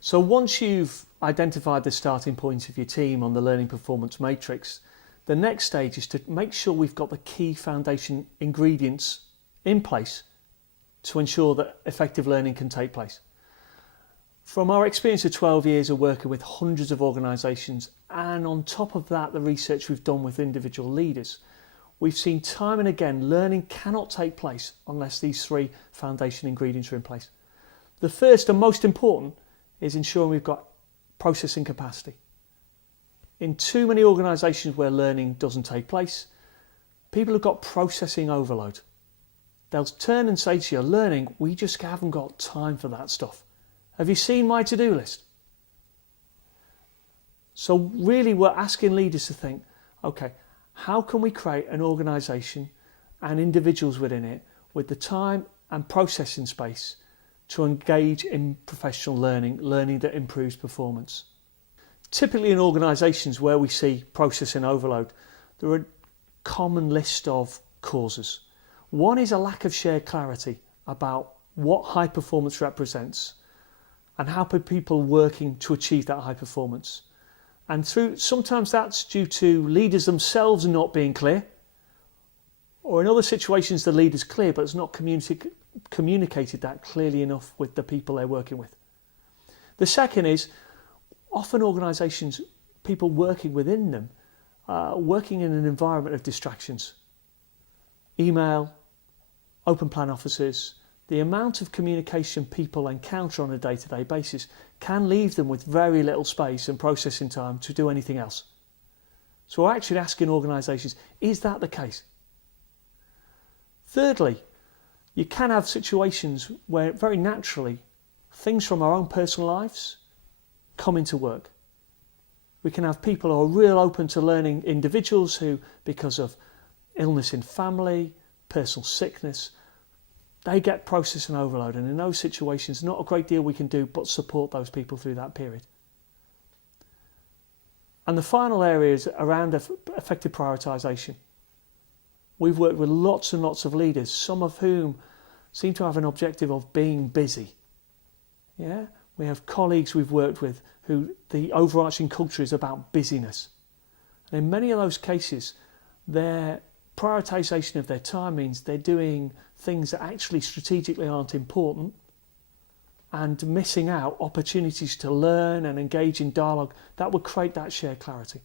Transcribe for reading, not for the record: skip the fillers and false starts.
So once you've identified the starting point of your team on the learning performance matrix, the next stage is to make sure we've got the key foundation ingredients in place to ensure that effective learning can take place. From our experience of 12 years of working with hundreds of organisations, and on top of that the research we've done with individual leaders, we've seen time and again learning cannot take place unless these three foundation ingredients are in place. The first and most important is ensuring we've got processing capacity. In too many organisations where learning doesn't take place, people have got processing overload. They'll turn and say to you, learning, we just haven't got time for that stuff. Have you seen my to-do list? So really we're asking leaders to think, okay, how can we create an organisation and individuals within it with the time and processing space to engage in professional learning that improves performance? Typically in organisations where we see processing overload, there are a common list of causes. One is a lack of shared clarity about what high performance represents and how people working to achieve that high performance. And sometimes that's due to leaders themselves not being clear, or in other situations the leader's clear but has not communicated that clearly enough with the people they're working with. The second is often organisations, people working within them, working in an environment of distractions. Email, open plan offices, the amount of communication people encounter on a day-to-day basis can leave them with very little space and processing time to do anything else. So we're actually asking organisations, is that the case? Thirdly, you can have situations where very naturally things from our own personal lives come into work. We can have people who are real open to learning, individuals who, because of illness in family, personal sickness, they get processing overload, and in those situations not a great deal we can do but support those people through that period. And the final area is around effective prioritisation. We've worked with lots and lots of leaders, some of whom seem to have an objective of being busy. Yeah? We have colleagues we've worked with who the overarching culture is about busyness. And in many of those cases, their prioritisation of their time means they're doing things that actually strategically aren't important and missing out opportunities to learn and engage in dialogue that would create that shared clarity.